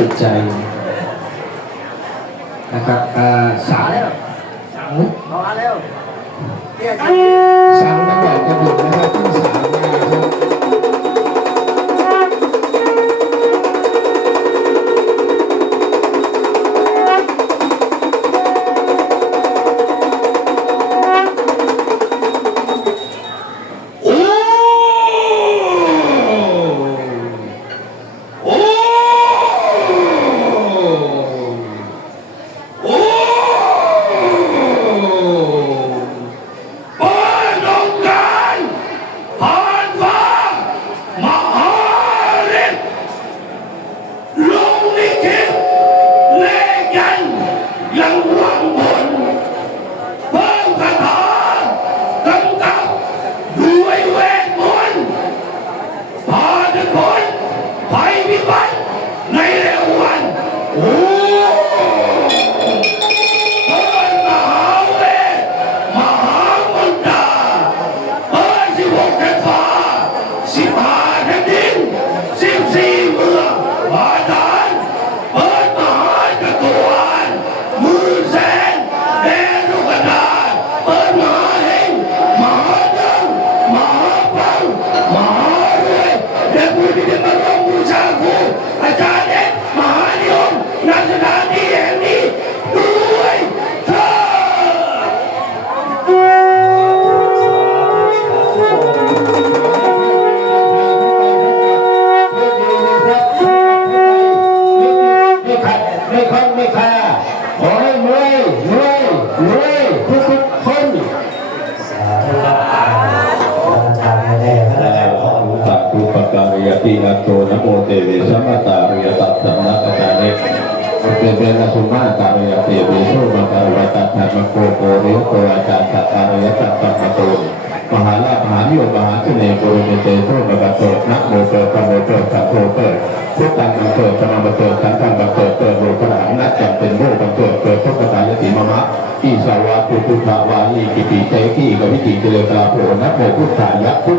จิตใจนะครับสาวสาวเร็วสามนักแบบกระดูกนะครับที่สาว กิเลสาโภนะโมพุทธายะพุท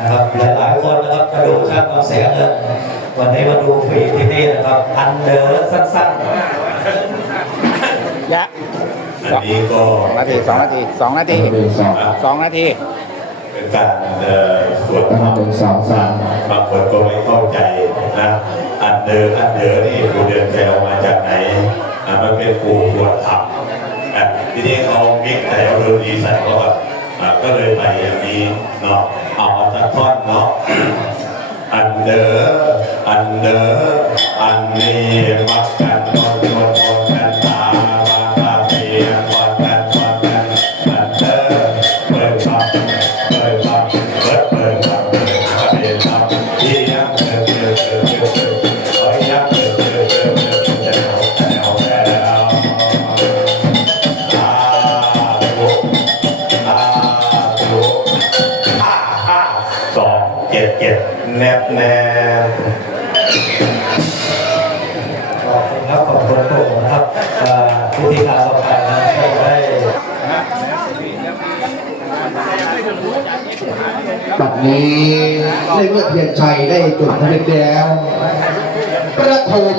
นะครับ หลายๆคนนะครับกระดูกช่างเอาเสียเลยวันนี้มาดูฟรีที่นี่นะครับอันเดอร์สั้นยะอันนี้ก็นาทีสองนาทีสองนาทีสองนาทีเป็นการเอ่อสวดมป็นสองสามบางคนก็ไม่เข้าใจนะอันเดอร์อันเดอร์นี่กูเดินแถวมาจากไหนมันเป็นปูสวดอับอ่ทีนี้เขาเกแต่เอาเรื่ดีใส่เขาแบบก็เลยไปอย่างนี้เนาะเอา ตะกอนเนาะอันเดออันเดอ บัดนี้ได้เมื่อเพียนชัยได้จดทะเบียนแล้วประถม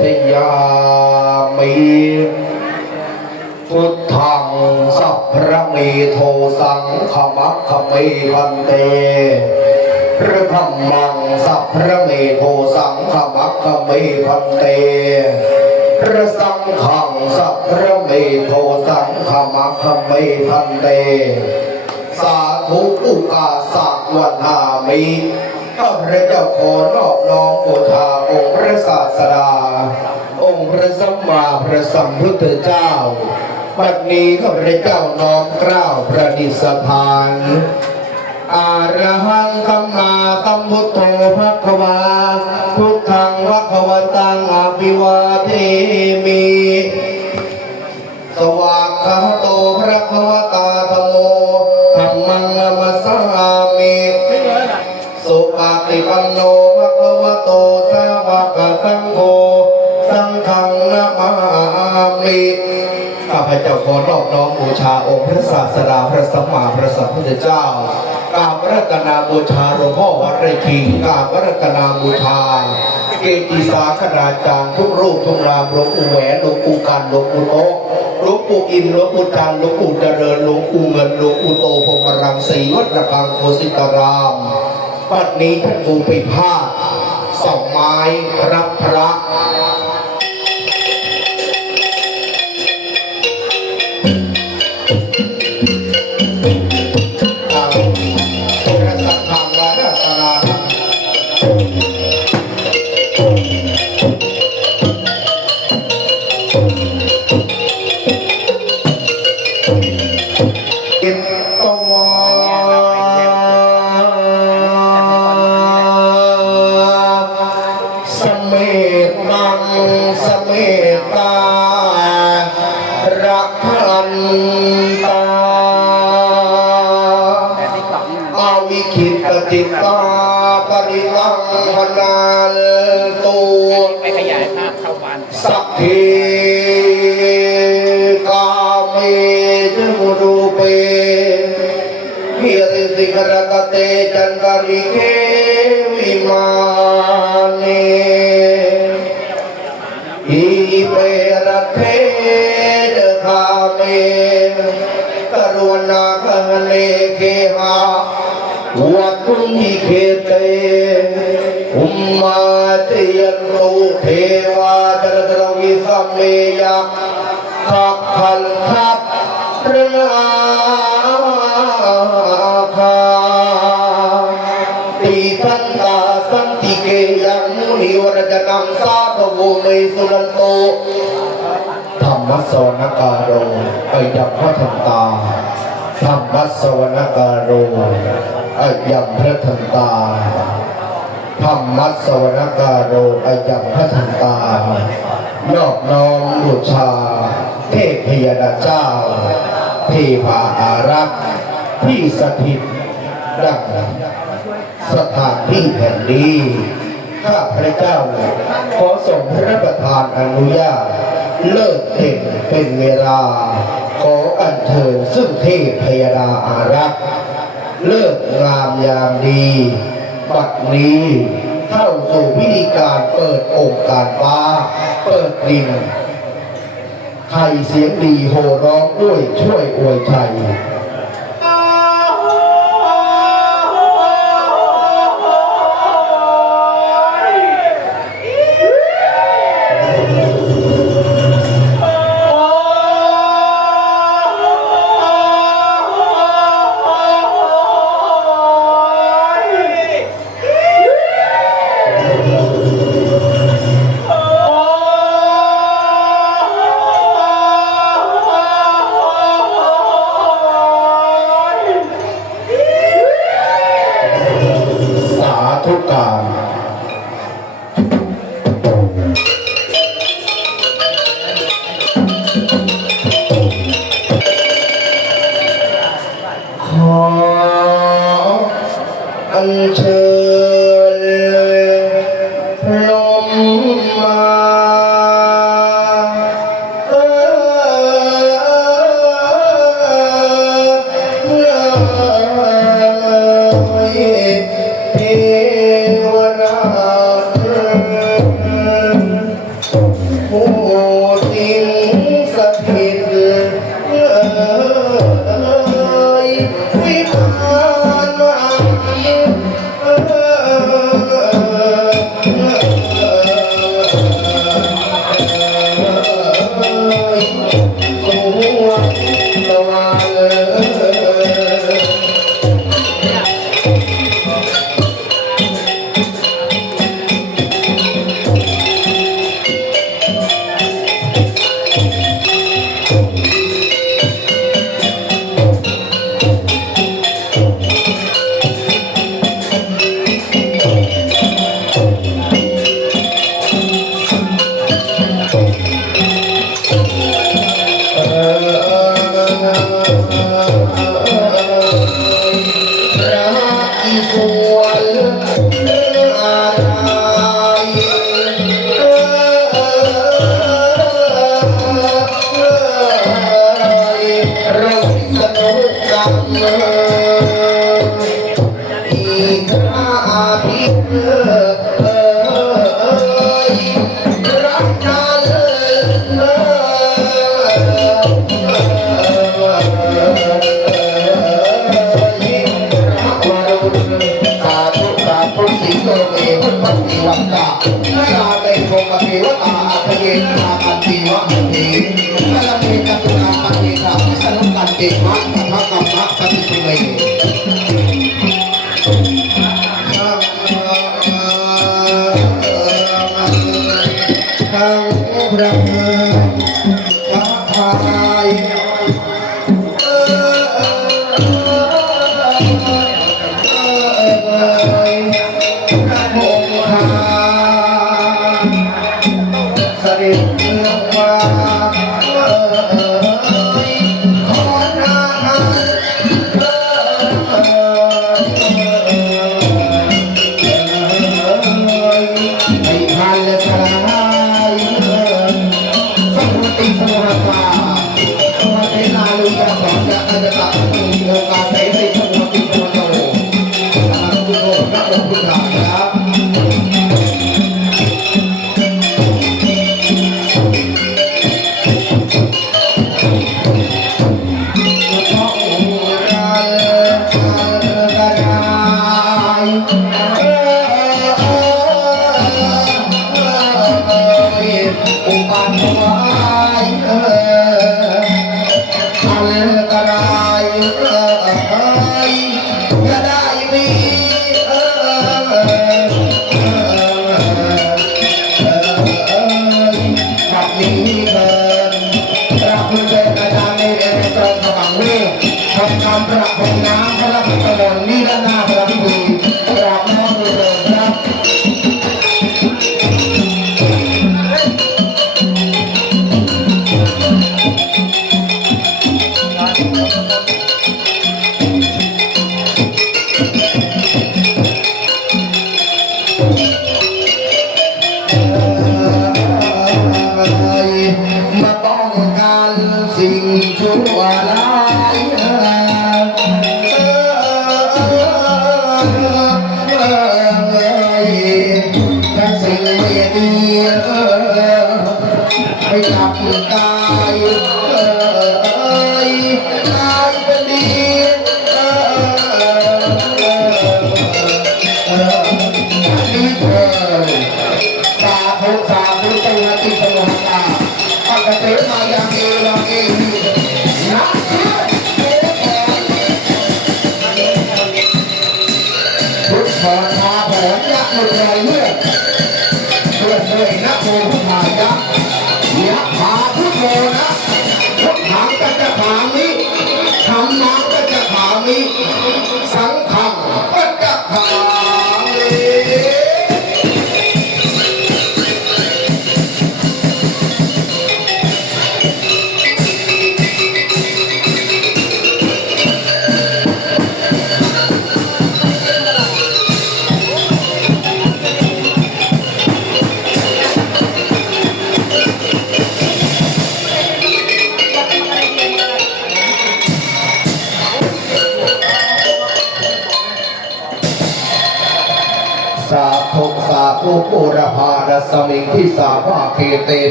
โภชยามิพุทธังสัพพระเมโทสังขมัคขเมพันเตพระธรรมังสัพพระเมโทสังขมัคขเมพันเตพระสังฆังสัพพระเมโทสังขมัคขเมพันเต สาธุอุกาสะวันหามิ ข้าพระเจ้าขอนอบน้อมบูชาองค์พระศาสดา องค์พระสัมมาพระสัมพุทธเจ้าบัดนี้ข้าพระเจ้าน้อมกล้าวประดิษฐานอาระหังคัมมาตัมพุทโธภะคะวาพุทธังภะคะวตังอภิวาเทมิ ข้าพเจ้าขอนอบน้อมบูชาองค์พระศาสดาพระสัมมาพระสัมพุทธเจ้ากราบรัตนาบูชาหลวงพ่อวัดไร่ขิงกราบรัตนาบูชาเกจิสาคณาจารย์ทุกรูปทุกนามหลวงปู่แหวนหลวงปู่กันหลวงปู่โตหลวงปู่อินหลวงปู่จันทร์หลวงปู่เจริญหลวงปู่เงินหลวงปู่โตพรมรังสีวัดระฆังโคสิตารามปัดนี้ท่านครูไปพาสองไม้รับพระ วิคิตติตาปริลังพนาลตูไปขยายภาพเข้าวันสัพเพกาเมจมุรูเปพิริสิกรตเตจันตริเกวิมาเนอิเปรเทเดคาเมกรุณาคเนเคหา วัดคุณิเคเตอุมมาเตยันโรเทวาจรตรวิสัมเมยะขับขันขับพระนาคาตีทันตาสันติเกยังมุนิวรจนังสาภโวเมสุนันโตธรรมสวนการโรอายัมพระทันตาธรรมสวนการโร อายัมพระทันตาธรรมัสวนการโรอายัมพระทันตานอบน้อมบูชา เทพยดาเจ้า เทพาอารักษ์ที่สถิตดังสถานที่แห่งนี้ข้าพระเจ้าขอส่งพระประธานอนุญาต เลิกเด่นเป็นเวลา ขออัญเชิญซึ่งเทพพยดาอารักษ์ เลิกงามยามดีบัดนี้เข้าสู่พิธีการเปิดองค์การฟ้า เปิดดินใครเสียงดีโห่ร้องด้วยช่วยอวยชัย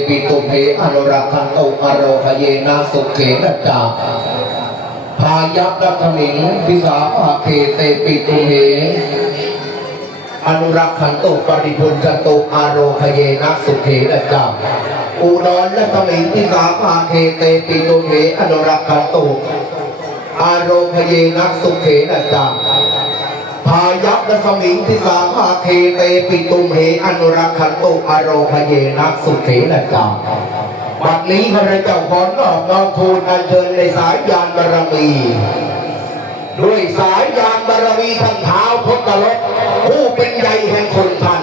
ปิตุเพอนุรักขันโตอโรคเยนะสุเขนะจาพายัพรัตมิงทิสาภาเคเตปิตุเพอนุรักขันโตปริพุนจันโตอโรคเยนะสุเขนะจาอุดรและตมิงทิสาภาเคเตปิตุเพอนุรักขันโตอโรคเยนะสุเขนะจา พายัพและสมิงทิสาภาเคเตปิตุมเหอนุรักขันตุอโรคเยนักสุเขนะจาบัดนี้ข้าพเจ้าขอนอบน้อมทูลอัญเชิญในสายยานบารมี ด้วยสายยานบารมีท่านเท้าพุทธลกผู้เป็นใหญ่แห่งคนทัน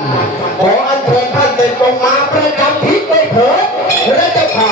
ขออัญเชิญท่านเป็นตรงมาประจำทิศได้เถิดและจะพา